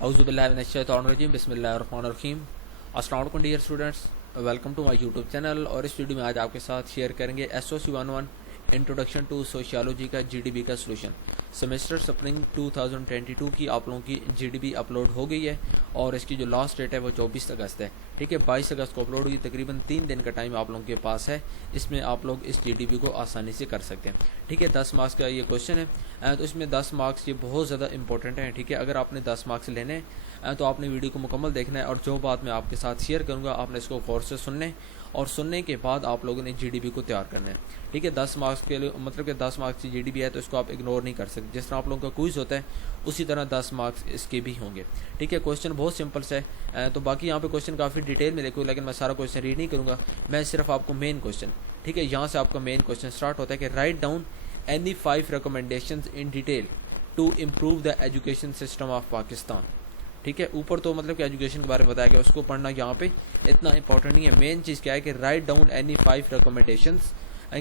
اعوذ باللہ من الشیطان الرجیم بسم اللہ الرحمن الرحیم. السلام علیکم dear students, welcome to my YouTube channel. اور اس ویڈیو میں آج آپ کے ساتھ شیئر کریں گے SOC 11 انٹروڈکشن ٹو سوشیالوجی کا GDB کا سولوشن. سیمسٹر سپرنگ 2022 کی آپ لوگوں کی GDB اپلوڈ ہو گئی ہے اور اس کی جو لاسٹ ڈیٹ ہے وہ 24 اگست ہے. ٹھیک ہے, 22 اگست کو اپلوڈ ہوئی. تقریباً 3 دن کا ٹائم آپ لوگوں کے پاس ہے. اس میں آپ لوگ اس GDB کو آسانی سے کر سکتے ہیں. ٹھیک ہے, 10 مارکس کا یہ کوشچن ہے تو اس میں 10 مارکس یہ بہت زیادہ امپورٹنٹ ہیں. ٹھیک ہے, اگر آپ نے 10 مارکس لینے تو آپ نے ویڈیو کو مکمل دیکھنا ہے اور جو بات میں آپ کے ساتھ شیئر کروں گا آپ نے اس کو غور سے سننے اور سننے کے بعد آپ لوگوں نے GDB کو تیار کرنا ہے. ٹھیک ہے, 10 مارکس کے لیے مطلب کہ 10 مارکس کی GDB ہے تو اس کو آپ اگنور نہیں کر سکتے. جس طرح آپ لوگوں کا کوئز ہوتا ہے اسی طرح 10 مارکس اس کے بھی ہوں گے. ٹھیک ہے, کوشچن بہت سمپل سے ہے تو باقی یہاں پہ کوشچن کافی ڈیٹیل میں لکھو, لیکن میں سارا کوشچن ریڈ نہیں کروں گا. میں صرف آپ کو مین کوشچن, ٹھیک ہے, یہاں سے آپ کا مین کوشچن سٹارٹ ہوتا ہے کہ write down any 5 recommendations in detail to improve the education system of Pakistan. ٹھیک ہے, اوپر تو مطلب کہ ایجوکیشن کے بارے میں بتایا گیا, اس کو پڑھنا یہاں پہ اتنا امپورٹنٹ نہیں ہے. مین چیز کیا ہے کہ رائٹ ڈاؤن اینی 5 ریکمنڈیشنز,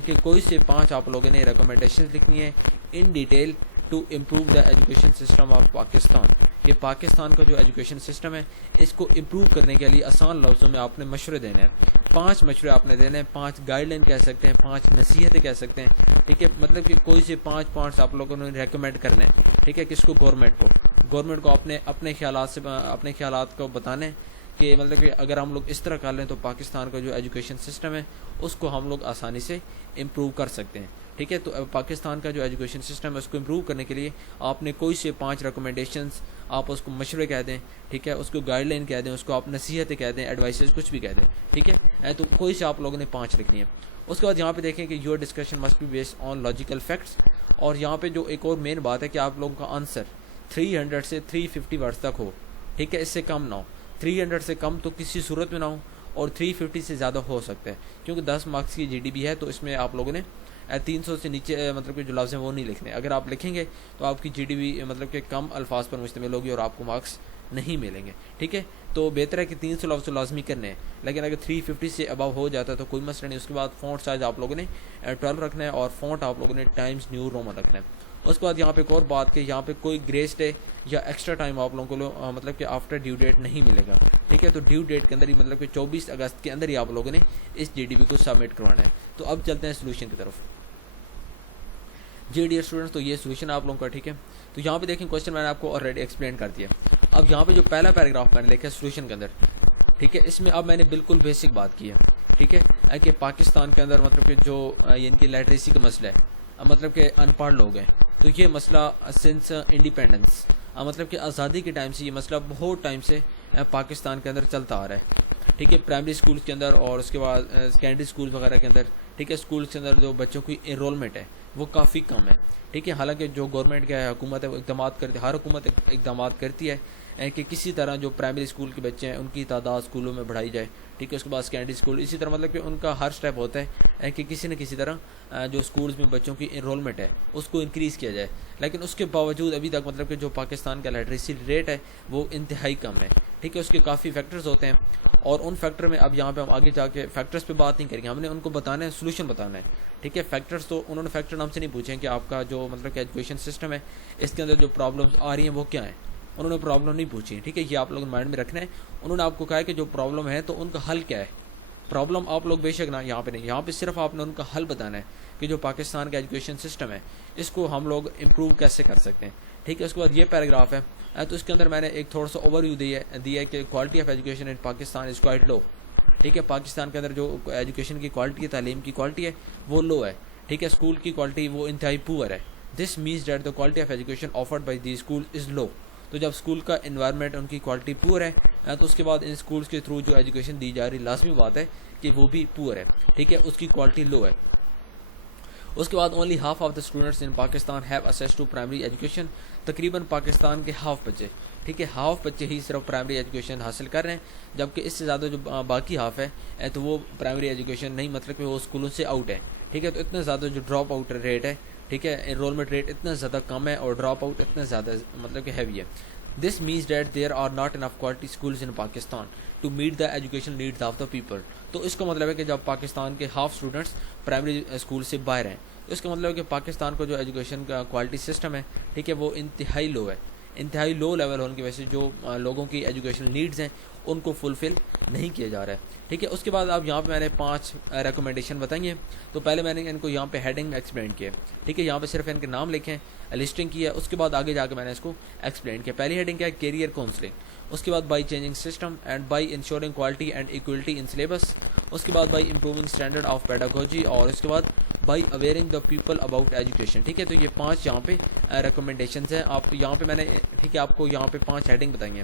کہ کوئی سے 5 آپ لوگوں نے ریکمنڈیشنز لکھنی ہے in detail to improve the education system of Pakistan. کہ پاکستان کا جو ایجوکیشن سسٹم ہے اس کو امپروو کرنے کے لیے آسان لفظوں میں آپ نے مشورے دینے ہیں. 5 مشورے آپ نے دینے ہیں, 5 گائیڈ لائن کہہ سکتے ہیں, 5 نصیحتیں کہہ سکتے ہیں. ٹھیک ہے, مطلب کہ کوئی سے 5 پوائنٹس آپ لوگوں نے ریکمینڈ کرنے ہیں. ٹھیک ہے, کس کو, گورنمنٹ کو اپنے خیالات کو بتانے کہ مطلب کہ اگر ہم لوگ اس طرح کر لیں تو پاکستان کا جو ایجوکیشن سسٹم ہے اس کو ہم لوگ آسانی سے امپروو کر سکتے ہیں. ٹھیک ہے, تو پاکستان کا جو ایجوکیشن سسٹم ہے اس کو امپروو کرنے کے لیے آپ نے کوئی سے 5 ریکمنڈیشنز, آپ اس کو مشورے کہہ دیں. ٹھیک ہے, اس کو گائیڈ لائن کہہ دیں, اس کو آپ نصیحتیں کہہ دیں, ایڈوائسز کچھ بھی کہہ دیں. ٹھیک ہے, تو کوئی سے آپ لوگوں نے 5 لکھنی ہے. اس کے بعد یہاں پہ دیکھیں کہ your discussion must be based on logical facts. اور یہاں پہ جو ایک اور مین بات ہے کہ آپ لوگوں کا آنسر 300 سے 350 ورڈز تک ہو. ٹھیک ہے, اس سے کم نہ ہو. 300 سے کم تو کسی صورت میں نہ ہو اور 350 سے زیادہ ہو سکتا ہے, کیونکہ 10 مارکس کی GDB ہے تو اس میں آپ لوگوں نے 300 سے نیچے مطلب کہ جو لفظ ہیں وہ نہیں لکھنے. اگر آپ لکھیں گے تو آپ کی GDB مطلب کہ کم الفاظ پر مشتمل ہوگی اور آپ کو مارکس نہیں ملیں گے. ٹھیک ہے, تو بہتر ہے کہ 300 لفظ لازمی کرنے ہیں, لیکن اگر 350 سے ابو ہو جاتا ہے تو کوئی مسئلہ نہیں. اس کے بعد فونٹ سائز آپ لوگوں نے 12 رکھنا ہے اور فونٹ آپ لوگوں نے ٹائمز نیو رومن رکھنا ہے. اس کے بعد یہاں پہ ایک اور بات کہ یہاں پہ کوئی گریس ڈے یا ایکسٹرا ٹائم آپ لوگوں کو مطلب کہ آفٹر ڈیو ڈیٹ نہیں ملے گا. ٹھیک ہے, تو ڈیو ڈیٹ کے اندر ہی مطلب کہ 24 اگست کے اندر ہی آپ لوگوں نے اس GDB کو سبمٹ کروانا ہے. تو اب چلتے ہیں سولوشن کی طرف. جی ڈیئر اسٹوڈنٹس, تو یہ سولوشن آپ لوگوں کا. ٹھیک ہے, تو یہاں پہ دیکھیں کوشچن میں نے آپ کو آلریڈی ایکسپلین کر دیا. اب یہاں پہ جو پہلا پیراگراف میں نے لکھا ہے سولوشن کے اندر, ٹھیک ہے, اس میں اب میں نے بالکل بیسک بات کی ہے. ٹھیک ہے, کہ پاکستان کے اندر مطلب کہ جو ان کی لٹریسی کا مسئلہ ہے, مطلب کہ ان پڑھ لوگ ہیں, تو یہ مسئلہ سنس انڈیپینڈنس, مطلب کہ آزادی کے ٹائم سے یہ مسئلہ بہت ٹائم سے پاکستان کے اندر چلتا آ رہا ہے. ٹھیک ہے, پرائمری اسکولس کے اندر اور اس کے بعد سیکنڈری اسکول وغیرہ کے اندر. ٹھیک ہے, اسکولس کے اندر جو بچوں کی انرولمنٹ ہے وہ کافی کم ہے. ٹھیک ہے, حالانکہ جو گورنمنٹ کا حکومت ہے وہ اقدامات کرتی ہے, ہر حکومت اقدامات کرتی ہے کہ کسی طرح جو پرائمری اسکول کے بچے ہیں ان کی تعداد اسکولوں میں بڑھائی جائے. ٹھیک ہے, اس کے بعد سیکنڈری اسکول, اسی طرح مطلب کہ ان کا ہر سٹیپ ہوتا ہے کہ کسی نہ کسی طرح جو اسکولز میں بچوں کی انرولمنٹ ہے اس کو انکریز کیا جائے. لیکن اس کے باوجود ابھی تک مطلب کہ جو پاکستان کا لٹریسی ریٹ ہے وہ انتہائی کم ہے. ٹھیک ہے, اس کے کافی فیکٹرز ہوتے ہیں اور ان فیکٹر میں اب یہاں پہ ہم آگے جا کے فیکٹرز پہ بات نہیں کریں گے, ہم نے ان کو بتانا ہے, سولوشن بتانا ہے. ٹھیک ہے, فیکٹرز تو انہوں نے فیکٹر ہم سے نہیں پوچھے کہ آپ کا جو مطلب کہ ایجوکیشن سسٹم ہے اس کے اندر جو پرابلمس آ رہی ہیں وہ کیا ہیں, انہوں نے پرابلم نہیں پوچھی. ٹھیک ہے, یہ آپ لوگوں نے مائنڈ میں رکھنا ہے. انہوں نے آپ کو کہا ہے کہ جو پرابلم ہے تو ان کا حل کیا ہے. پرابلم آپ لوگ بے شک نہ یہاں پہ نہیں, یہاں پہ صرف آپ نے ان کا حل بتانا ہے کہ جو پاکستان کا ایجوکیشن سسٹم ہے اس کو ہم لوگ امپروو کیسے کر سکتے ہیں. ٹھیک ہے, اس کے بعد یہ پیراگراف ہے تو اس کے اندر میں نے ایک تھوڑا سا اوور ویو دیا ہے کہ quality of education in Pakistan is quite low. ٹھیک ہے, پاکستان کے اندر جو ایجوکیشن کی کوالٹی ہے, تعلیم کی کوالٹی ہے وہ لو ہے. ٹھیک ہے, اسکول کی کوالٹی وہ انتہائی پور ہے. This means that the quality of education afforded by the school is low. تو جب اسکول کا انوائرمنٹ ان کی کوالٹی پور ہے تو اس کے بعد ان اسکولس کے تھرو جو ایجوکیشن دی جا رہی لازمی بات ہے کہ وہ بھی پور ہے. ٹھیک ہے, اس کی کوالٹی لو ہے. اس کے بعد only half of the students in Pakistan have access to primary education. تقریباً پاکستان کے ہاف بچے, ٹھیک ہے, ہاف بچے ہی صرف پرائمری ایجوکیشن حاصل کر رہے ہیں, جبکہ اس سے زیادہ جو باقی ہاف ہے تو وہ پرائمری ایجوکیشن نہیں, مطلب کہ وہ اسکولوں سے آؤٹ ہے. ٹھیک ہے, تو اتنا زیادہ جو ڈراپ آؤٹ ریٹ ہے, ٹھیک ہے, انرولمنٹ ریٹ اتنا زیادہ کم ہے اور ڈراپ آؤٹ اتنا زیادہ مطلب کہ ہیوی ہے. This means that there are not enough quality schools in Pakistan to meet the education needs of the people. تو اس کا مطلب ہے کہ جب پاکستان کے ہاف اسٹوڈنٹس پرائمری اسکول سے باہر ہیں تو اس کا مطلب ہے کہ پاکستان کو جو ایجوکیشن کا کوالٹی سسٹم ہے, ٹھیک ہے, وہ انتہائی لو ہے. انتہائی لو لیول ہونے کی وجہ سے جو لوگوں کی ایجوکیشنل نیڈز ہیں ان کو فلفل نہیں کیا جا رہا ہے. ٹھیک ہے, اس کے بعد اب یہاں پہ میں نے 5 ریکمنڈیشن بتائیں گے. تو پہلے میں نے ان کو یہاں پہ ہیڈنگ میں ایکسپلین کیا. ٹھیک ہے, یہاں پہ صرف ان کے نام لکھیں, لسٹنگ کی ہے, اس کے بعد آگے جا کے میں نے اس کو ایکسپلین کیا. پہلی ہیڈنگ کیا ہے, کیریئر کاؤنسلنگ. اس کے بعد by changing system and by ensuring quality and equality in syllabus. اس کے بعد by improving standard of pedagogy. اور اس کے بعد by awaring the people about education. ٹھیک ہے, تو یہ 5 یہاں پہ ریکمنڈیشنز ہیں. آپ یہاں پہ میں نے ٹھیک ہے آپ کو یہاں پہ 5 ہیڈنگ بتائی ہیں.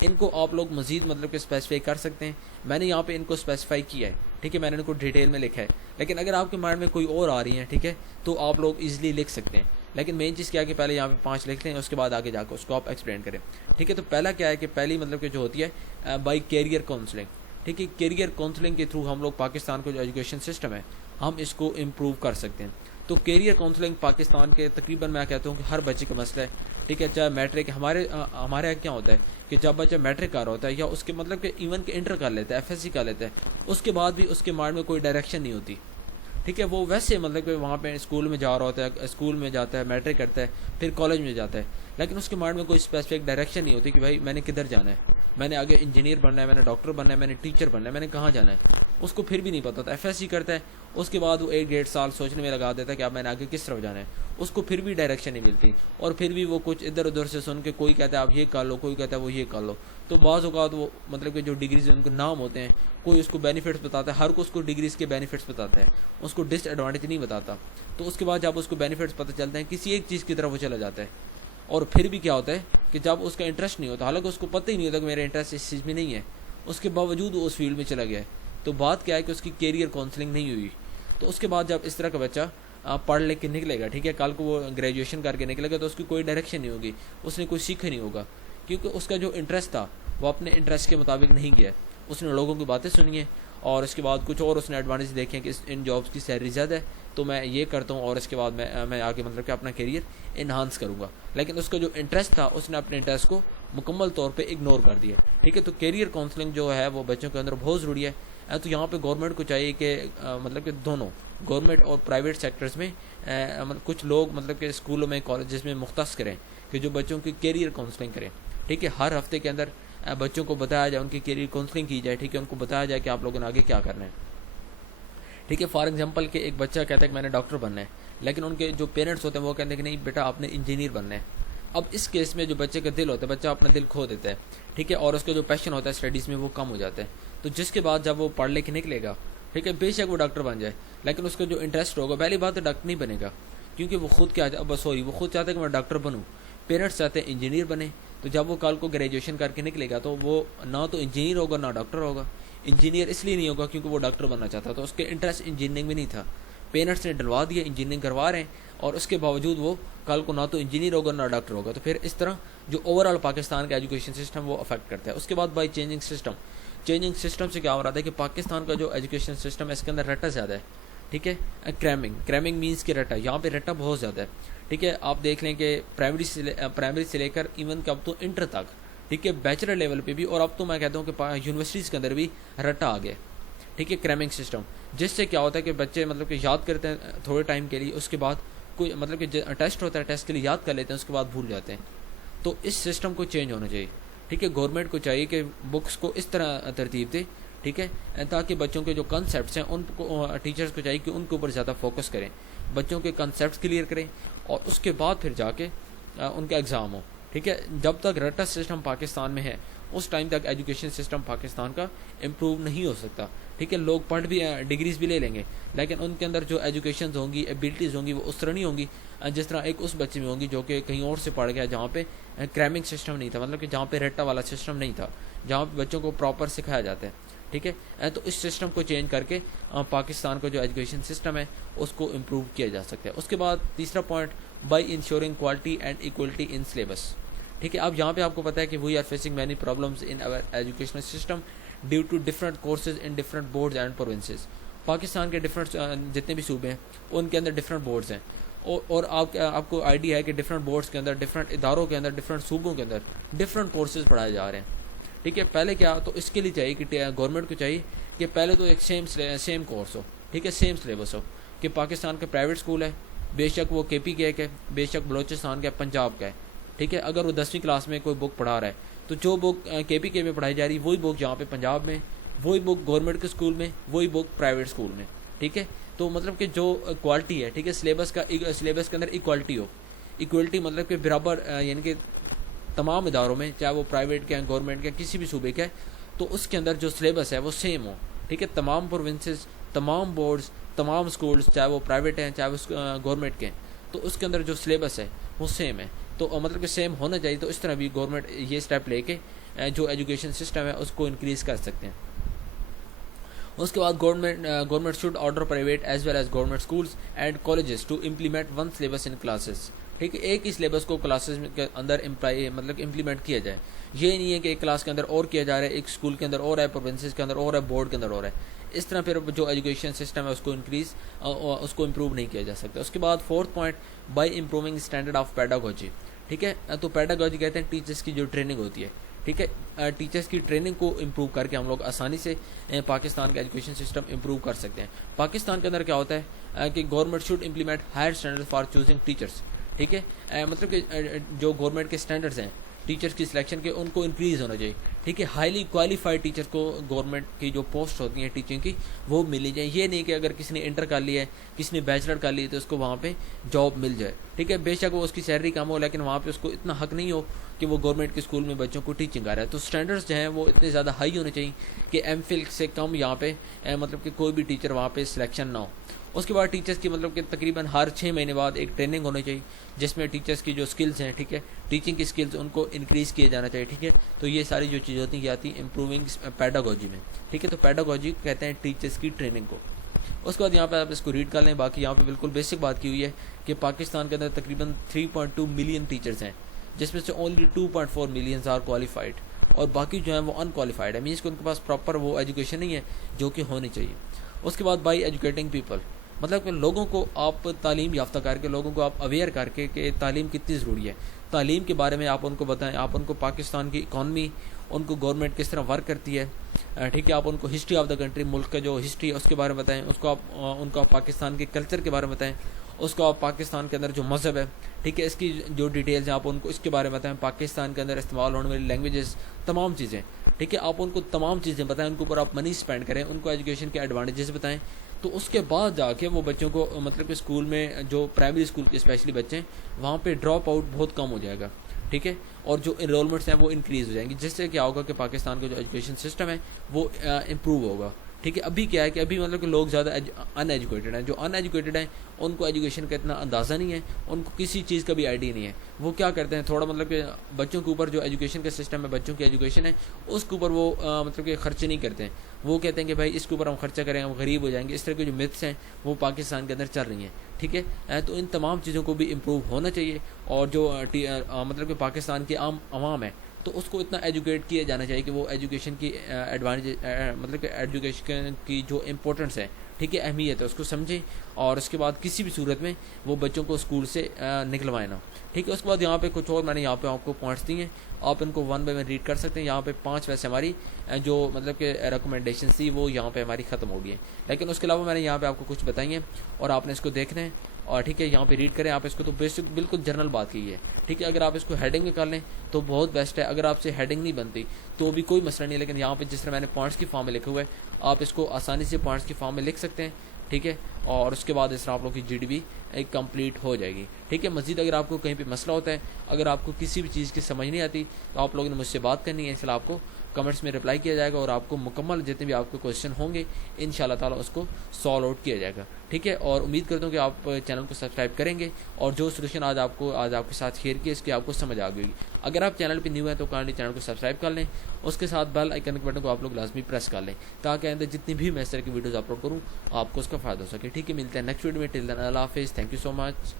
ان کو آپ لوگ مزید مطلب کہ اسپیسیفائی کر سکتے ہیں. میں نے یہاں پہ ان کو اسپیسیفائی کیا ہے. ٹھیک ہے, میں نے ان کو ڈیٹیل میں لکھا ہے, لیکن اگر آپ کے مائنڈ میں کوئی اور آ رہی ہیں ٹھیک ہے تو آپ لوگ ایزیلی لکھ سکتے ہیں. لیکن مین چیز کیا ہے کہ پہلے یہاں پہ 5 لکھ لیں, اس کے بعد آگے جا کے اس کو آپ ایکسپلین کریں. ٹھیک ہے, تو پہلا کیا ہے کہ پہلی مطلب کہ جو ہوتی ہے بائی کیریئر کاؤنسلنگ. ٹھیک ہے, کیریئر کاؤنسلنگ کے تھرو ہم لوگ پاکستان کو جو ایجوکیشن سسٹم ہے ہم اس کو امپروو کر سکتے ہیں. تو کیریئر کاؤنسلنگ پاکستان کے تقریباً میں کہتا ہوں کہ ہر بچے کا مسئلہ ہے. ٹھیک ہے, چاہے میٹرک, ہمارے یہاں کیا ہوتا ہے کہ جب بچہ میٹرک کر رہا ہوتا ہے یا اس کے مطلب کہ ایون کہ انٹر کر لیتا ہے, ایف ایس سی کر لیتا ہے, اس کے بعد بھی اس کے مائنڈ میں کوئی ڈائریکشن نہیں ہوتی. ٹھیک ہے, وہ ویسے مطلب کہ وہاں پہ اسکول میں جا رہا ہوتا ہے, اسکول میں جاتا ہے, میٹرک کرتا ہے, پھر کالج میں جاتا ہے, لیکن اس کے مائنڈ میں کوئی اسپیسیفک ڈائریکشن نہیں ہوتی کہ بھائی میں نے کدھر جانا ہے, میں نے آگے انجینئر بننا ہے, میں نے ڈاکٹر بننا ہے, میں نے ٹیچر بننا ہے, میں نے کہاں جانا ہے. اس کو پھر بھی نہیں پتا ہوتا. ایف ایس سی کرتا ہے, اس کے بعد وہ 1-1.5 سال سوچنے میں لگا دیتا ہے کہ اب میں نے آگے کس طرف جانا ہے. اس کو پھر بھی ڈائریکشن نہیں ملتی, اور پھر بھی وہ کچھ ادھر ادھر سے سن کے کوئی کہتا ہے آپ یہ کر لو, کوئی کہتا ہے وہ یہ کر لو. تو بعض اوقات وہ مطلب کہ جو ڈگریز ان کے نام ہوتے ہیں, کوئی اس کو بینیفٹس بتاتا ہے, ہر کو اس کو ڈگریز کے بینیفٹس بتاتا ہے, اس کو ڈس ایڈوانٹیج نہیں بتاتا. تو اس کے بعد جب اس کو بینیفٹس پتہ چلتے ہیں کسی ایک چیز کی طرف وہ چلا جاتا ہے. اور پھر بھی کیا ہوتا ہے کہ جب اس کا انٹرسٹ نہیں ہوتا, حالانکہ اس کو پتہ ہی نہیں ہوتا کہ میرا انٹرسٹ اس چیز میں نہیں ہے, اس کے باوجود وہ اس فیلڈ میں چلا گیا ہے. تو بات کیا ہے کہ اس کی کیریئر کاؤنسلنگ نہیں ہوئی. تو اس کے بعد جب اس طرح کا بچہ پڑھ لکھ کے نکلے گا, ٹھیک ہے, کل کو وہ گریجویشن کر کے نکلے گا, تو اس کی کوئی ڈائریکشن نہیں ہوگی, اس نے کوئی سیکھا نہیں ہوگا, کیونکہ اس کا جو انٹرسٹ تھا وہ اپنے انٹرسٹ کے مطابق نہیں گیا. اس نے لوگوں کی باتیں سنی ہیں, اور اس کے بعد کچھ اور اس نے ایڈوانٹیج دیکھے ہیں کہ ان جابس کی سیلری زیادہ ہے, تو میں یہ کرتا ہوں, اور اس کے بعد میں آگے مطلب کہ اپنا کیریئر انہانس کروں گا. لیکن اس کا جو انٹرسٹ تھا اس نے اپنے انٹرسٹ کو مکمل طور پہ اگنور کر دیا. ٹھیک ہے, تو کیریئر کاؤنسلنگ جو ہے وہ بچوں کے اندر بہت ضروری ہے. تو یہاں پہ گورنمنٹ کو چاہیے کہ مطلب کہ دونوں گورنمنٹ اور پرائیویٹ سیکٹرز میں کچھ لوگ مطلب کہ اسکولوں میں کالجز میں مختص کریں کہ جو بچوں کی کیریئر کاؤنسلنگ کریں. ٹھیک ہے, ہر ہفتے کے اندر بچوں کو بتایا جائے, ان کی کیریئر کاؤنسلنگ کی جائے. ٹھیک ہے, ان کو بتایا جائے کہ آپ لوگوں نے آگے کیا کرنا ہے. ٹھیک ہے, فار ایگزامپل کہ ایک بچہ کہتا ہے کہ میں نے ڈاکٹر بننا ہے, لیکن ان کے جو پیرنٹس ہوتے ہیں وہ کہتے ہیں کہ نہیں بیٹا آپ نے انجینئر بننا ہے. اب اس کیس میں جو بچے کا دل ہوتا ہے, بچہ اپنا دل کھو دیتا ہے. ٹھیک ہے, اور اس کا جو پیشن ہوتا ہے اسٹڈیز میں وہ کم ہو جاتا ہے. تو جس کے بعد جب وہ پڑھ لے کے نکلے گا, ٹھیک ہے, بے شک وہ ڈاکٹر بن جائے, لیکن اس کا جو انٹرسٹ ہوگا, پہلی بات تو ڈاکٹر نہیں بنے گا, کیونکہ وہ خود کیا وہ خود چاہتا ہے کہ میں ڈاکٹر بنوں. پیرنٹس چاہتے ہیں انجینئر بنے. تو جب وہ کل کو گریجویشن کر کے نکلے گا تو وہ نہ تو انجینئر ہوگا نہ ڈاکٹر ہوگا. انجینئر اس لیے نہیں ہوگا کیونکہ وہ ڈاکٹر بننا چاہتا, تو اس کے انٹرسٹ انجینئرنگ میں نہیں تھا. پیرنٹس نے ڈلوا دیا, انجینئرنگ کروا رہے ہیں, اور اس کے باوجود وہ کل کو نہ تو انجینئر ہوگا نہ ڈاکٹر ہوگا. تو پھر اس طرح جو اوور آل پاکستان کا ایجوکیشن سسٹم وہ افیکٹ کرتا ہے. اس کے بعد by changing system. Changing system سے کیا ہو رہا ہے کہ پاکستان کا جو ایجوکیشن سسٹم ہے اس کے اندر رٹا زیادہ ہے. ٹھیک ہے, کریمنگ مینس کہ رٹا, یہاں پہ رٹا بہت زیادہ ہے. ٹھیک ہے, آپ دیکھ لیں کہ پرائمری سے لے کر ایون کہ اب تو انٹر تک, ٹھیک ہے, بیچلر لیول پہ بھی, اور اب تو میں کہتا ہوں کہ یونیورسٹیز کے اندر بھی رٹا آ گیا. ٹھیک ہے, کریمنگ سسٹم, جس سے کیا ہوتا ہے کہ بچے مطلب کہ یاد کرتے ہیں تھوڑے ٹائم کے لیے, اس کے بعد کوئی مطلب کہ ٹیسٹ ہوتا ہے, ٹیسٹ کے لیے یاد کر لیتے ہیں, اس کے بعد بھول جاتے ہیں. تو اس سسٹم کو چینج ہونا چاہیے. ٹھیک ہے, گورنمنٹ کو چاہیے کہ بکس کو اس طرح ترتیب دے, ٹھیک ہے, تاکہ بچوں کے جو کنسیپٹس ہیں ان کو ٹیچرز کو چاہیے کہ ان کے اوپر زیادہ فوکس کریں, بچوں کے کنسیپٹس کلیئر کریں, اور اس کے بعد پھر جا کے ان کا ایگزام ہو. ٹھیک ہے, جب تک رٹا سسٹم پاکستان میں ہے اس ٹائم تک ایجوکیشن سسٹم پاکستان کا امپروو نہیں ہو سکتا. ٹھیک ہے, لوگ پڑھ بھی ڈگریز بھی لے لیں گے, لیکن ان کے اندر جو ایجوکیشنز ہوں گی, ایبلٹیز ہوں گی, وہ اس طرح نہیں ہوں گی جس طرح ایک اس بچے میں ہوں گی جو کہ کہیں اور سے پڑھ گیا, جہاں پہ کریمنگ سسٹم نہیں تھا, مطلب کہ جہاں پہ رٹا والا سسٹم نہیں تھا, جہاں پہ بچوں کو پراپر سکھایا جاتا ہے. ٹھیک ہے, تو اس سسٹم کو چینج کر کے پاکستان کا جو ایجوکیشن سسٹم ہے اس کو امپروو کیا جا سکتا ہے. اس کے بعد تیسرا point, by ensuring quality and equality in syllabus. ٹھیک ہے, اب یہاں پہ آپ کو پتہ ہے کہ we are facing many problems in our educational system due to different courses in different boards and provinces. Pakistan کے ڈفرنٹ جتنے بھی صوبے ہیں ان کے اندر ڈفرنٹ بورڈز ہیں, اور آپ کو آئیڈیا ہے کہ ڈفرنٹ بورڈز کے اندر, ڈفرنٹ اداروں کے اندر, ڈفرنٹ صوبوں کے اندر ڈفرنٹ کورسز پڑھائے جا رہے ہیں. ٹھیک ہے, پہلے کیا, تو اس کے لیے چاہیے کہ گورنمنٹ کو چاہیے کہ پہلے تو ایک سیم کورس ہو, ٹھیک ہے, سیم سلیبس ہو, کہ پاکستان کا پرائیویٹ اسکول ہے, بے شک وہ کے پی کا ہے, بے شک بلوچستان کا ہے, پنجاب کا ہے, ٹھیک ہے. اگر وہ 10ویں کلاس میں کوئی بک پڑھا رہا ہے تو جو بک KPK میں پڑھائی جا رہی وہی بک یہاں پہ پنجاب میں, وہی بک گورنمنٹ کے اسکول میں, وہی بک پرائیویٹ اسکول میں. ٹھیک ہے. تو مطلب کہ جو کوالٹی ہے, ٹھیک ہے, سلیبس کے اندر ایکوالٹی ہو. ایکوالٹی مطلب کہ برابر, یعنی کہ تمام اداروں میں, چاہے وہ پرائیویٹ کے ہیں, گورنمنٹ کے, کسی بھی صوبے کے, تو اس کے اندر جو سلیبس ہے وہ سیم ہو. ٹھیک ہے. تمام پروونسز, تمام بورڈز, تمام اسکولز, چاہے وہ پرائیویٹ ہیں چاہے وہ گورنمنٹ کے ہیں, تو اس کے اندر جو سلیبس ہے وہ سیم ہے. تو مطلب کہ سیم ہونا چاہیے. تو اس طرح بھی گورنمنٹ یہ اسٹیپ لے کے جو ایجوکیشن سسٹم ہے اس کو انکریز کر سکتے ہیں. اس کے بعد government should order private as well as government schools and colleges to implement one syllabus in classes. ٹھیک ہے. ایک ہی سلیبس کو کلاسز کے اندر مطلب امپلیمنٹ کیا جائے. یہ نہیں ہے کہ ایک کلاس کے اندر اور کیا جا رہا ہے, ایک اسکول کے اندر اور ہے, پروونسز کے اندر اور ہے, بورڈ کے اندر اور ہے. اس طرح پھر جو ایجوکیشن سسٹم ہے اس کو امپروو نہیں کیا جا سکتا. اس کے بعد 4th point, by improving standard of pedagogy. ٹھیک ہے. تو پیڈاگوجی کہتے ہیں ٹیچرس کی جو ٹریننگ ہوتی ہے. ٹھیک ہے. ٹیچرس کی ٹریننگ کو امپروو کر کے ہم لوگ آسانی سے پاکستان کا ایجوکیشن سسٹم امپروو کر سکتے ہیں. پاکستان کے اندر کیا ہوتا ہے کہ government should implement higher standard for choosing teachers. ٹھیک ہے. مطلب کہ جو گورنمنٹ کے اسٹینڈرڈز ہیں ٹیچرس کی سلیکشن کے, ان کو انکریز ہونا چاہیے. ٹھیک ہے. ہائیلی کوالیفائڈ ٹیچر کو گورنمنٹ کی جو پوسٹ ہوتی ہیں ٹیچنگ کی وہ ملی جائیں. یہ نہیں کہ اگر کسی نے انٹر کر لیا ہے, کسی نے بیچلر کر لی تو اس کو وہاں پہ جاب مل جائے. ٹھیک ہے. بے شک وہ اس کی سیلری کم ہو, لیکن وہاں پہ اس کو اتنا حق نہیں ہو کہ وہ گورنمنٹ کے اسکول میں بچوں کو ٹیچنگ کر رہا ہے. تو اسٹینڈرڈز جو ہیں وہ اتنے زیادہ ہائی ہونے چاہیے کہ MPhil سے کم یہاں پہ مطلب کہ کوئی بھی ٹیچر وہاں پہ سلیکشن نہ ہو. اس کے بعد ٹیچرس کی مطلب کہ تقریباً ہر 6 مہینے بعد ایک ٹریننگ ہونی چاہیے جس میں ٹیچرس کی جو سکلز ہیں, ٹھیک ہے, ٹیچنگ کی سکلز ان کو انکریز کیے جانا چاہیے. ٹھیک ہے. تو یہ ساری جو چیزیں ہوتی ہیں یہ آتی ہیں امپروونگ پیڈاگوجی میں. ٹھیک ہے. تو پیڈاگوجی کہتے ہیں ٹیچرس کی ٹریننگ کو. اس کے بعد یہاں پہ آپ اس کو ریڈ کر لیں. باقی یہاں پہ بالکل بیسک بات کی ہوئی ہے کہ پاکستان کے اندر تقریباً 3.2 ملین ٹیچرز ہیں, جس میں سے اونلی 2.4 ملینز آر کوالیفائڈ, اور باقی جو ہیں وہ ان کوالیفائڈ ہے. مینس کہ ان کے پاس پراپر وہ ایجوکیشن نہیں ہے جو کہ ہونی چاہیے. اس کے بعد بائی ایجوکیٹنگ پیپل, مطلب کہ لوگوں کو آپ تعلیم یافتہ کر کے, لوگوں کو آپ اویئر کر کے کہ تعلیم کتنی ضروری ہے. تعلیم کے بارے میں آپ ان کو بتائیں. آپ ان کو پاکستان کی اکانومی, ان کو گورنمنٹ کس طرح ورک کرتی ہے, ٹھیک ہے, آپ ان کو ہسٹری آف دا کنٹری, ملک کا جو ہسٹری ہے اس کے بارے میں بتائیں. اس کو آپ ان کو پاکستان کے کلچر کے بارے میں بتائیں. اس کو آپ پاکستان کے اندر جو مذہب ہے, ٹھیک ہے, اس کی جو ڈیٹیلز ہیں آپ ان کو اس کے بارے میں بتائیں. پاکستان کے اندر استعمال ہونے والی لینگویجز, تمام چیزیں, ٹھیک ہے, آپ ان کو تمام چیزیں بتائیں. ان کے اوپر آپ منی اسپینڈ کریں, ان کو ایجوکیشن کے ایڈوانٹیجز بتائیں. تو اس کے بعد جا کے وہ بچوں کو مطلب کہ اسکول میں جو پرائمری اسکول کے اسپیشلی بچے ہیں وہاں پہ ڈراپ آؤٹ بہت کم ہو جائے گا. ٹھیک ہے. اور جو انرولمنٹس ہیں وہ انکریز ہو جائیں گی, جس سے کیا ہوگا کہ پاکستان کا جو ایجوکیشن سسٹم ہے وہ امپروو ہوگا. ٹھیک ہے. ابھی کیا ہے کہ ابھی مطلب کہ لوگ زیادہ ان ایجوکیٹڈ ہیں. جو ان ایجوکیٹڈ ہیں ان کو ایجوکیشن کا اتنا اندازہ نہیں ہے, ان کو کسی چیز کا بھی آئیڈیا نہیں ہے. وہ کیا کرتے ہیں, تھوڑا مطلب کہ بچوں کے اوپر جو ایجوکیشن کا سسٹم ہے, بچوں کی ایجوکیشن ہے, اس کے اوپر وہ مطلب کہ خرچ نہیں کرتے ہیں. وہ کہتے ہیں کہ بھائی اس کے اوپر ہم خرچہ کریں ہم غریب ہو جائیں گے. اس طرح کی جو متس ہیں وہ پاکستان کے اندر چل رہی ہیں. ٹھیک ہے. تو ان تمام چیزوں کو بھی امپروو ہونا چاہیے. اور جو مطلب کہ پاکستان کی عام عوام ہے تو اس کو اتنا ایجوکیٹ کیا جانا چاہیے کہ وہ ایجوکیشن کی ایڈوانٹیج, مطلب کہ ایجوکیشن کی جو امپورٹنس ہے, ٹھیک ہے, اہمیت ہے, اس کو سمجھیں. اور اس کے بعد کسی بھی صورت میں وہ بچوں کو اسکول سے نکلوائیں نا. ٹھیک ہے. اس کے بعد یہاں پہ کچھ اور میں نے یہاں پہ آپ کو پوائنٹس دیے ہیں, آپ ان کو 1 بائی 1 ریڈ کر سکتے ہیں. یہاں پہ 5 ویسے ہماری جو مطلب کہ ریکمنڈیشنس تھی وہ یہاں پہ ہماری ختم ہو گئی ہیں, لیکن اس کے علاوہ میں نے یہاں پہ آپ کو کچھ بتائی ہیں اور آپ نے اس کو دیکھنا ہے. اور ٹھیک ہے, یہاں پہ ریڈ کریں آپ اس کو. تو بیسک بالکل جنرل بات کی ہے. ٹھیک ہے. اگر آپ اس کو ہیڈنگ میں کر لیں تو بہت بیسٹ ہے. اگر آپ سے ہیڈنگ نہیں بنتی تو بھی کوئی مسئلہ نہیں, لیکن یہاں پہ جس طرح میں نے پوائنٹس کی فارم میں لکھے ہوئے آپ اس کو آسانی سے پوائنٹس کی فارم میں لکھ سکتے ہیں. ٹھیک ہے. اور اس کے بعد اس طرح آپ لوگ کی GDB ایک کمپلیٹ ہو جائے گی. ٹھیک ہے. مزید اگر آپ کو کہیں پہ مسئلہ ہوتا ہے, اگر آپ کو کسی بھی چیز کی سمجھ نہیں آتی تو آپ لوگوں نے مجھ سے بات کرنی ہے. اس لیے آپ کو کمنٹس میں رپلائی کیا جائے گا اور آپ کو مکمل جتنے بھی آپ کے کوشچن ہوں گے انشاءاللہ تعالیٰ اس کو سالو آؤٹ کیا جائے گا. ٹھیک ہے. اور امید کرتا ہوں کہ آپ چینل کو سبسکرائب کریں گے اور جو سولوشن آج آپ کے ساتھ شیئر کیا اس کی آپ کو سمجھ آ گئی. اگر آپ چینل پہ نیو ہیں تو کائنڈلی چینل کو سبسکرائب کر لیں. اس کے ساتھ بیل آئیکن کے بٹن کو آپ لوگ لازمی پریس کر لیں تاکہ آئندہ جتنی بھی میں اس طرح کی ویڈیوز اپلوڈ کروں آپ کو اس کا فائدہ ہو سکے. ٹھیک ہے. ملتے ہیں نیکسٹ ویڈیو میں. ٹل دین اللہ حافظ. Thank you so much.